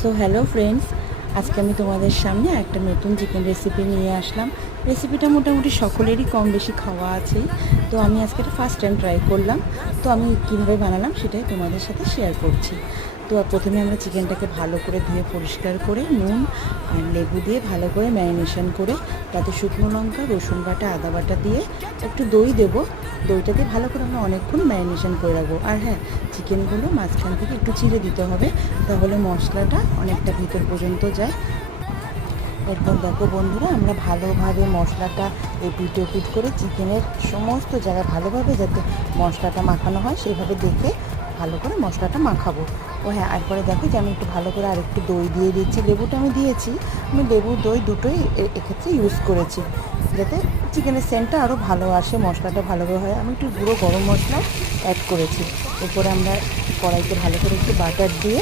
So hello friends, আজকে আমি তোমাদের সামনে একটা নতুন চিকেন রেসিপি নিয়ে আসলাম। রেসিপিটা মোটামুটি সকলেরই কম বেশি খাওয়া আছে, তো আমি আজকে এটা ফার্স্ট টাইম ট্রাই করলাম। তো আমি কীভাবে বানালাম সেটাই তোমাদের সাথে শেয়ার করছি। তো প্রথমে আমরা চিকেনটাকে ভালো করে ধুয়ে পরিষ্কার করে নুন আর লেবু দিয়ে ভালো করে ম্যারিনেশন করে তাতে শুকনো লঙ্কা, রসুন বাটা, আদা বাটা দিয়ে একটু দই দেবো। দইটা দিয়ে ভালো করে আমরা অনেকক্ষণ ম্যারিনেশন করে রাখবো। আর হ্যাঁ, চিকেনগুলো মাঝখান থেকে একটু চিড়ে দিতে হবে, তাহলে মশলাটা অনেকটা ভিতর পর্যন্ত যায়। এরপর দেখো বন্ধুরা, আমরা ভালোভাবে মশলাটা এপিট ওপিট করে চিকেনের সমস্ত জায়গায় ভালোভাবে যাতে মশলাটা মাখানো হয় সেইভাবে দেখে ভালো করে মশলাটা মাখাবো। ও হ্যাঁ, এরপরে দেখো যে আমি একটু ভালো করে আরেকটু দই দিয়ে দিচ্ছি। লেবুটা আমি দিয়েছি, আমি লেবু দই দুটোই এক্ষেত্রে ইউজ করেছি যাতে চিকেনের সেন্টটা আরও ভালো আসে, মশলাটা ভালোভাবে হয়। আমি একটু গুঁড়ো গরম মশলাও অ্যাড করেছি। এরপরে আমরা কড়াইতে ভালো করে একটু বাটার দিয়ে